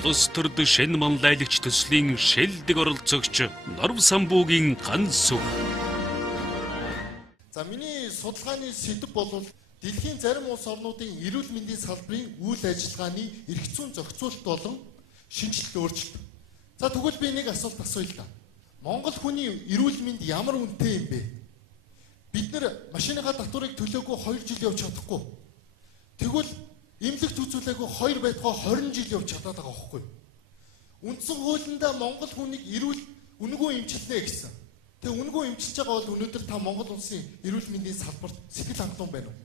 Улс төрд шин манлайлагч төслийн шилдэг оролцогч Норв Самбуугийн ган сүх. За миний судалгааны сэдэв бол дэлхийн зарим улс орнуудын эрүүл мэндийн салбарын үйл ажиллагааны эрх зүйн зохицуулалт болон шинжилэлт өөрчлөлт. За тэгвэл би нэг асуулт асууя л да. Монгол хүний эрүүл мэнд ямар үнэтэй юм бэ? Бид нар машиныхаа татварыг төлөөгүй 2 жил явж чадахгүй. Тэгвэл эмнэлэгт үзүүлээгүй 2 байтугай 20 жил явж чадаад байгаа байхгүй. Үндсэн хуулиндаа Монгол хүнийг үнэгүй эмчилнэ гэсэн. Тэгээ үнэгүй эмчилж байгаа бол өнөөдөр та Монгол улсын эрүүл мэндийн салбарт сэтгэл хангалуун байна уу?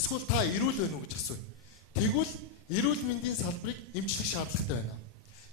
Эсвэл та эрүүл байна уу гэж асууя. Тэгвэл эрүүл мэндийн салбарыг эмчлэх шаардлагатай байна.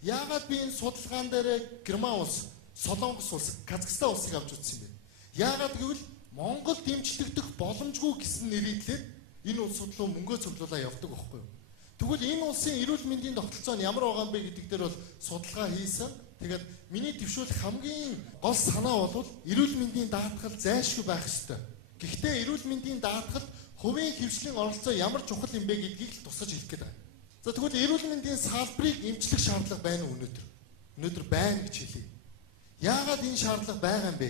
Яагаад би энэ судалгаан дээр Герман улс, Солонгос улс, Казахстан улсыг авч үзсэн юм бэ? Яагаад гэвэл Монголд эмчлэгдэх боломжгүй гэсэн нэрийдлээр энэ улсууд руу мөнгөө цуглуулаа явдаг байхгүй юу? Тэгвэл энэ улсын эрүүл мэндийн тогтолцоо нь ямар байгаа юм бэ гэдэг дээр бол судалгаа хийсэн. Тэгээд миний төвшүүлэх хамгийн гол санаа бол эрүүл мэндийн даатгал зайлшгүй байх ёстой. Гэхдээ эрүүл мэндийн даатгалд хувийн хөвшлийн оролцоо ямар чухал юм бэ гэдгийг л тусгаж хэлэх гээд байна. За тэгвэл эрүүл мэндийн салбарыг эмчлэх шаардлага байна уу өнөөдөр? Өнөөдөр байна гэж хэлье. Яагаад энэ шаардлага байгаа юм бэ?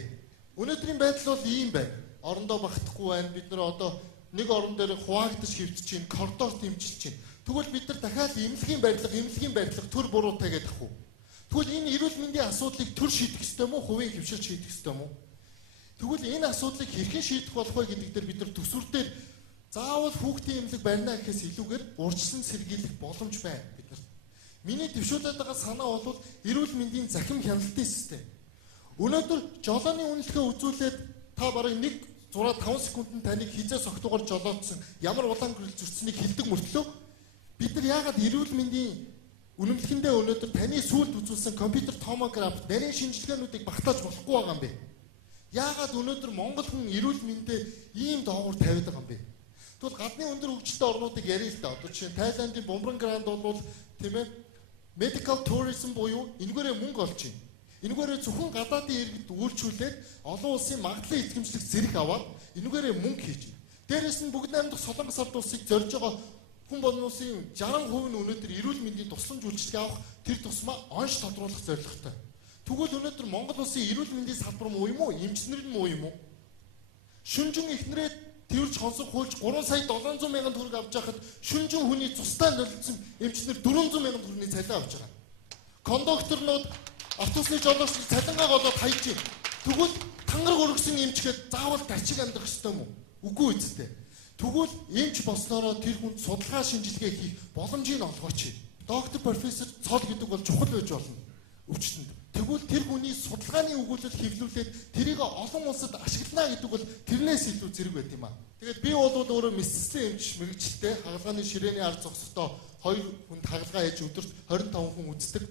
Өнөөдрийн байдал бол ийм байна. Орондоо багтахгүй байна. Бид нар одоо нэг орон дээр хуваагдаж хөвдөж чинь, коридорт эмчилж чинь. Тэгвэл бид нар дахиад эмнэлгийн барилга төр буруутай гэдэг ах уу? Тэгвэл энэ эрүүл мэндийн асуудлыг төр шийдэх ёстой юм уу, хувийн хөвшил шийдэх ёстой юм уу? Тэгвэл энэ асуудлыг хэрхэн шийдэх болох вэ гэдэг дээр бид нар төсвөртөө заавал хүүхдийн эмнэлэг барина гэхээс илүүгээр урьдчилан сэргийлэх боломж байна биднэрт. Миний төвшүүлээд байгаа санаа бол эрүүл мэндийн захим хяналтын систем. Өнөөдөр жолооны үнэлгээ үзүүлээд та бараг 1.5 секундэд таныг хизээ согтуугаар жолоодсон ямар улаан гэрэл зөрчсөнийг хэлдэг мөртлөө бид нар яагаад эрүүл мэндийн үнэмлэхэндээ өнөөдөр таны сүүлд үзүүлсэн компьютер томограф нарийн шинжилгээнүүдийг багтааж болохгүй байгаа юм бэ? Яагаад өнөөдөр Монгол хүн эрүүл мэндэд ийм доогуур тавиад байгаа юм бэ? Тэгвэл гадны өндөр хөгжилтэй орнуудыг ярил л да. Одоо жишээ нь Тайландын Бумран Гранд бол тийм ээ medical tourism буюу энэгээрээ мөнгө олж байна. Энэгээрээ зөвхөн гадаадын иргэд үйлчүүлээд олон улсын магадлал эзэмшлэх зэрэг аваад энэгээрээ мөнгө хийж байна. Дээрээс нь бүгд найрамдах Солонгос ард улсыг зорж байгаа хүн болон улсын 60% нь өнөөдөр эрүүл мэндийн тусламж үйлчилгээ авах тэр тусмаа онш тодруулах зорилготой. Тэгвэл өнөөдөр Монгол улсын эрүүл мэндийн салбар муу юм уу? Эмчнэр нь муу юм уу? Шүнжин ихнэрээ тэрж хонсог хуульч 3 сая 700 мянган төгрөг авч байхад шүнжин хүний цустай нөлөөлсөн эмчнэр 400 мянган төгрөгийн цалин авч байгаа. Кондукторнууд автобусны жолоочдод цалингаа голоод хайж байна. Тэгвэл тангар өргөсөн эмчгээд заавал дачиг амьдрах ёстой юм уу? Үгүй үсттэй. Тэгвэл эмч болсноороо тэр хүнд судалгаа шинжилгээ хийх боломжийг олгооч. Доктор, профессор, цол гэдэг бол чухал байж болно. Өвчтөнд. Тэгвэл тэр хүний судалгааны өгүүлэл хэвлүүлээд тэрийг олон улсад ашиглана гэдэг бол тэрнээс илүү зэрэг байт юм аа. Тэгээд би бол өөрөө мэдсэлсэн эмч мэрэгчлээ хагалгааны ширээний ард зогсохдоо 2 хүнд хагалгаа хийж өдөрт 25 хүн үздэг.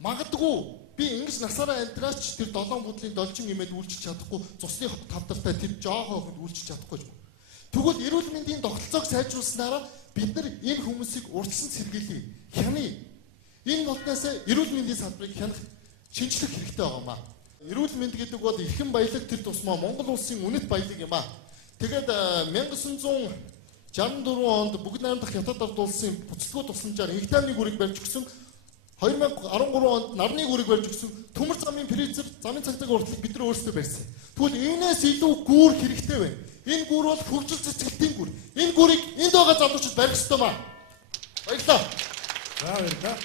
Магадгүй би ингэж насаараа амьдраач тэр 7 бүдлийн должин имэд үйлчилж чадахгүй цусны тавдартай тэр жоохоо хүнд үйлчилж чадахгүй юм. Тэгвэл эрүүл мэндийн тогтолцоог сайжруулснараа бид нар энэ хүмүүсийг урьдчилан сэргийлье. Хяны. Энэ болтноос эрүүл мэндийн салбарыг хянах шинжлэх хэрэгтэй байгаа юм аа. Эрүүл мэнд гэдэг бол эрхэм баялаг тэр тусмаа Монгол улсын үнэт баялаг юм аа. Тэгээд 1964 онд бүгд найрамдах хятад ард улсын буцалтгүй тусламжаар инх тайвны гүрийг барьж өгсөн. 2013 онд нарны гүрийг барьж өгсөн. Төмөр замын фризер, замын цагдаагийн уртлыг бид нар өөрсдөө барьсан. Тэгвэл энэс илүү гүүр хэрэгтэй байна. Энэ гүүр бол хөгжил цэцгэлтийн гүүр. Энэ гүрийг энд байгаа залуучууд барих ёстой маа. Баярлалаа. За баярлалаа.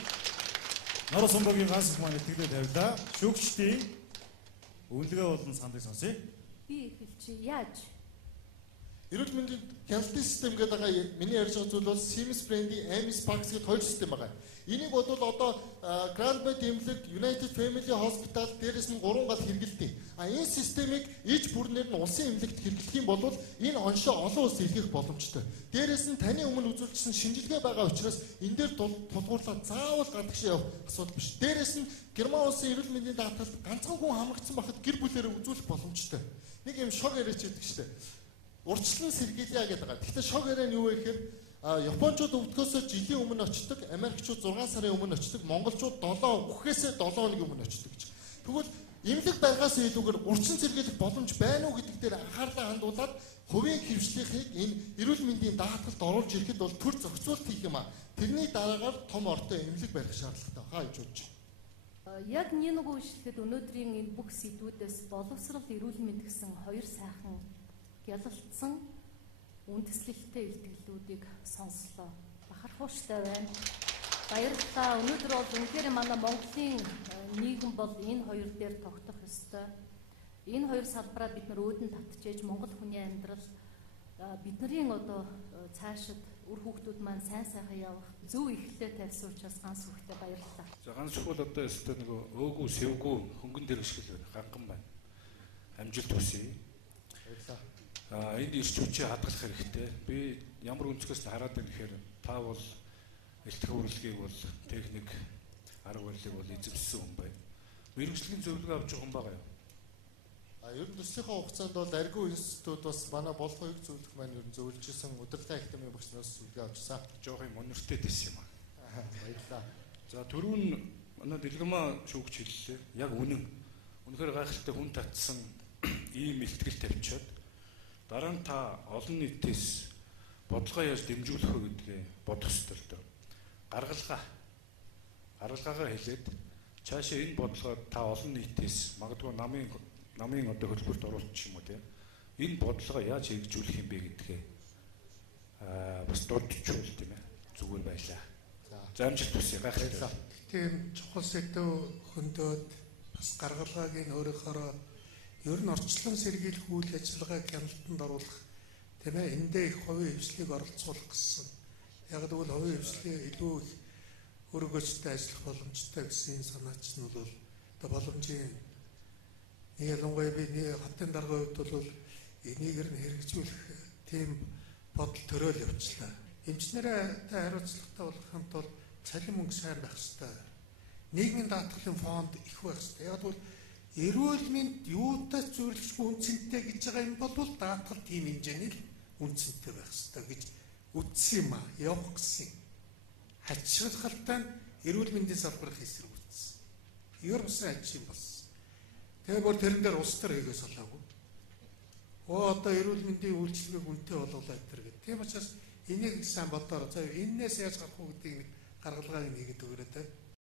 Норв Самбуугийн ган сүх маань итгэлээ тавилаа. Шүүгчдийн үнэлгээ болон сандыг сонсъё. Би хэлчих. Яаж? Эрүүл мэндийн хяналтын систем гэдэг байгаа миний ярьж байгаа зүйл бол Siemens брендийн Amis Parks гэдэг 2 систем байгаа. Энийг бол одоо Grand Med эмнэлэг, United Family Hospital дээрээс нь 3 гал хэрэгэлдэг. Энэ системийг иж бүрнээр нь улсын эмнэлэгт хэрэглэх юм бол энэ оншоо олон улс илгээх боломжтой. Дээрээс нь таны өмнө үзүүлсэн шинжилгээ байгаа учраас энэ дээр тулгуурлаад заавал гадагшаа явах асуудал биш. Дээрээс нь Герман улсын эрүүл мэндийн даатгалд ганцхан хүн хамрагдсан байхад гэр бүлээрээ үзүүлэх боломжтой. Нэг юм шог яриач гэдэг шүү дээ. Урьдчилан сэргийлье гэдэг байгаа. Гэхдээ шог яриа нь юу вэ гэхээр Япончууд өвдгөөсөө жилийн өмнө очдог, Америкчууд 6 сарын өмнө очдог, монголчууд 7 үхээсээ 7 өдрийн өмнө очдог гэж. Тэгвэл эмнэлэг байгаас илүүгээр урчин сэргийлэх боломж байна уу гэдэг дээр анхаарлаа хандуулад хувийн хөвшлийнхийг энэ эрүүл мэндийн даатгалд оруулж ирэхэд бол төр зохицуулт хийх юм а. Тэрний дараагаар том ортой эмнэлэг барих шаардлагатай байгаа гэж бодож байна. Яг нэг үйлчлэхэд өнөөдрийн энэ бүх сэдвүүдээс боловсрал эрүүл мэнд гэсэн хоёр сайхан гялалтсан үндэслэлтэй илтгэлүүдийг сонслоо. Бахархууштай байна. Баярлалаа. Өнөөдөр бол үнэхээр манай Монголын нийгэм бол энэ хоёр дээр тогтох ёстой. Энэ хоёр салбараа бид нар өөдөн татчихээж Монгол хүний амьдрал бидний одоо цаашид үр хүүхдүүд маань сайн сайхан явах зөв эхлэлээ тавьсан учраас ганц хүүхдээ баярлалаа. За ганц хүүхэл одоо өстой нэг өөгүй сэвгүй хөнгөн дэргэшгэл байна. Ганган байна. Амжилт хүсье. Баярлалаа. Энд ирч хүчээ хадгалах хэрэгтэй. Би ямар өнцгөөс хараад байна гэхээр та бол элтгэх үргэлгийг бол техник арга барилыг бол эзэмшсэн хүн байна. Мэргэжлийн зөвлөгөө авч байгаа хүн байгаа юу? Ер нь төслийнхөө хугацаанд бол Аргу институт бас манай болгоёг зөвлөх маань ер нь зөвлөж исэн удирдлагын академийн багшнаас зөвлөгөө авчихсан. Жоохын монортэй дэс юм аа. Баярлалаа. За түрүүн манай дэлгэмаа шүүгч хэллээ. Яг үнэн. Үнэхээр гайхалтай хүн татсан ийм илтгэл тавьчаад дараа нь та олон нийтээс бодлогоо яаж дэмжүүлэх вэ гэдгээ бодох ёстой л доо. Гаргалгаагаа хэлээд цаашаа энэ бодлогоо та олон нийтээс магадгүй намын одоо хөлбөрт оруулах юм уу тийм. Энэ бодлогоо яаж хэрэгжүүлэх юм бэ гэдгээ бас дурдчихвол тийм ээ. Зүгээр байлаа. За амжилт хүсье гайхалтай. Тийм чухал сэдв хөндөд бас гаргалгааг нь өөрөөхөөрөө ер нь орчлон сэргийлэх үйл ажиллагааг хяналтанд оруулах тийм ээ. Эндээ их хувийн хвшлийг оролцуулах гэсэн. Яг тэгвэл хувийн хвшлийн илүү их өргөжтэй ажиллах боломжтой гэсэн санаач нь бол одоо боломжийн нэг ялангуяа би нэг хатын даргын хувьд бол энийг нь хэрэгжүүлэх тийм бодол төрөөл явуулчлаа. Эмчнэрээ хариуцлагатай болгохын тулд цалин мөнгө сайн байх хэрэгтэй. Нийгмийн даатгалын фонд их байх хэрэгтэй. Яг бол эрүүл мэнд юутай зөвлөшгүй үнцэнтэй гэж байгаа юм бол даатгал тийм хэмжээний л үнцэнтэй байх хэрэгтэй гэж үтсэн юм аа. Явах гэсэн. Хачирхалтай нь эрүүл мэндийн салбарыг эсэргүүцсэн. Ер бусан ажил болсон. Тэгээ бол тэрэн дээр улс төр хийгээс болоогүй. Одоо эрүүл мэндийн үйлчилгээг үнэтэй болуулаад тэр гэдэг. Тийм учраас энийг сайн бодоор. За энээс яаж гарах уу гэдгийг гаргалгааг нэгэд өгөрөө тэ.